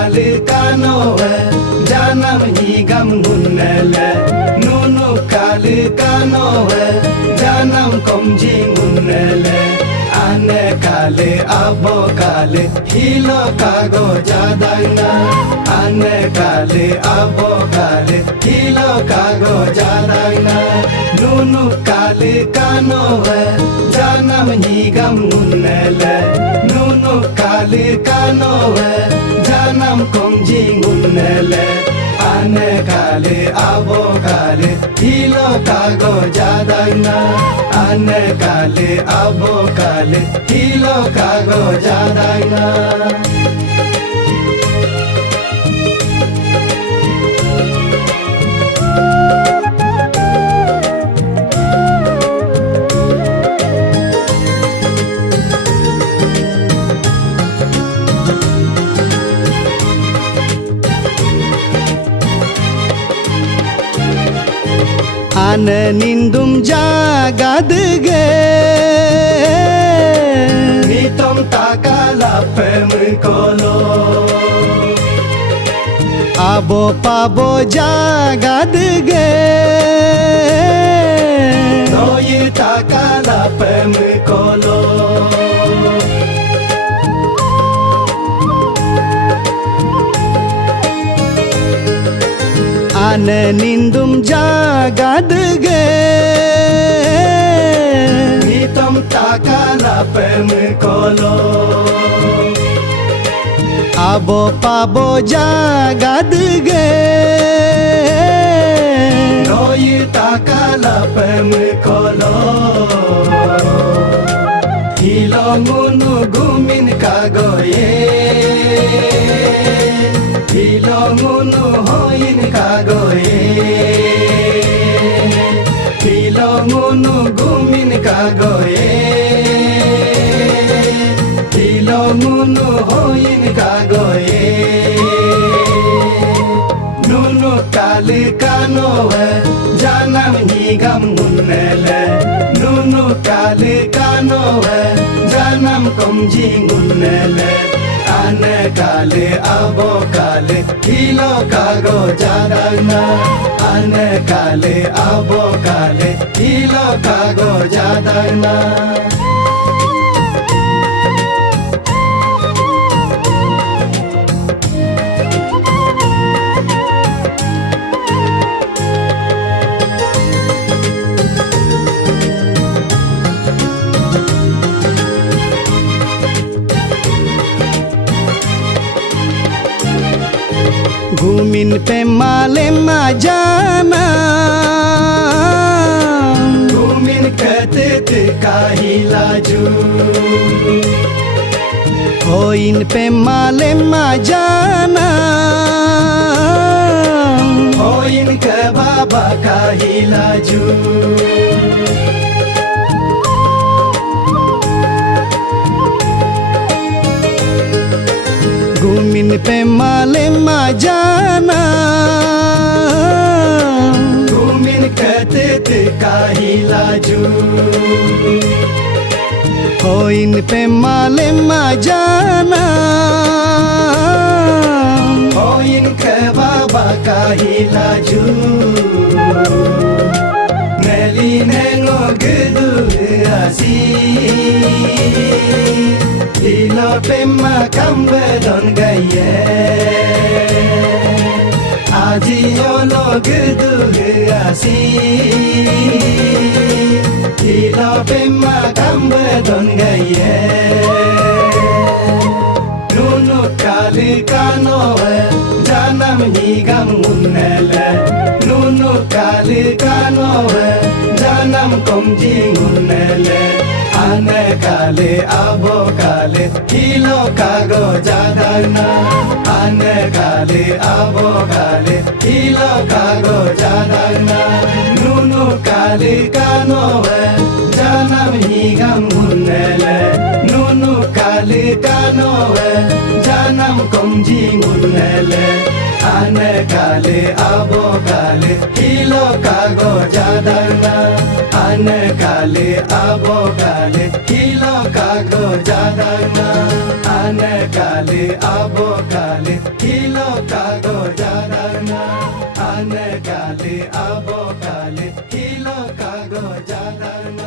kali kanowe janam higam ngunnele nunu kali kanowe janam komji ngunnele ane kali abo kali hilo kago jadanga ane kali abo kali hilo kago jadanga nunu kali kanowe janam higam ngunnele nunu kali kanowe janam komji ngunnele ane kali abo kali hilo kago jadanga ane kali abo kali hilo kago jadanga ane nindum jagadge nitom takala pemkolo abo pabo jagadge noi takala pemkolo ane nindum jagadge nitom takala pemkolo abo pabo jagadge noi takala pemkolo hilongunu gumin kagoye hilongunu hoyin kagoye hilongunu gumin kagoye hilongunu hoyin kagoye nunu kali kanowe janam higam ngunnele nunu kali kanowe janam komji ngunnele ane kali abo kali hilo kago jadanga ane kali abo kali hilo kago jadanga Gumin pemalema jana Gumin ketete kahilaju Hoin pemalema jana Hoin ke baba kahilaju Gumin pemalema jana Gumin ketete kahilaju Hoin pemalema jana Hoin ke baba kahilaju Neli nengo gedu asi hilo pema kambe don gaye aji yolo gudu asi hilo pema kambe don gaye nunu kali kanowe janam higam ngunnele nunu kali kanowe janam komji ngunnele ane kali abo kali hilo kago jadanga ane kali abo kali hilo kago jadanga nunu kali kanowe janam higam ngunnele nunu kali kanowe janam komji ngunnele ane kali abo kali hilo kago jadanga ane kali abo kali hilo kago jadanga आने काले आबो काले kilo Kago जादाना आने काले आबो काले kilo Kago जादाना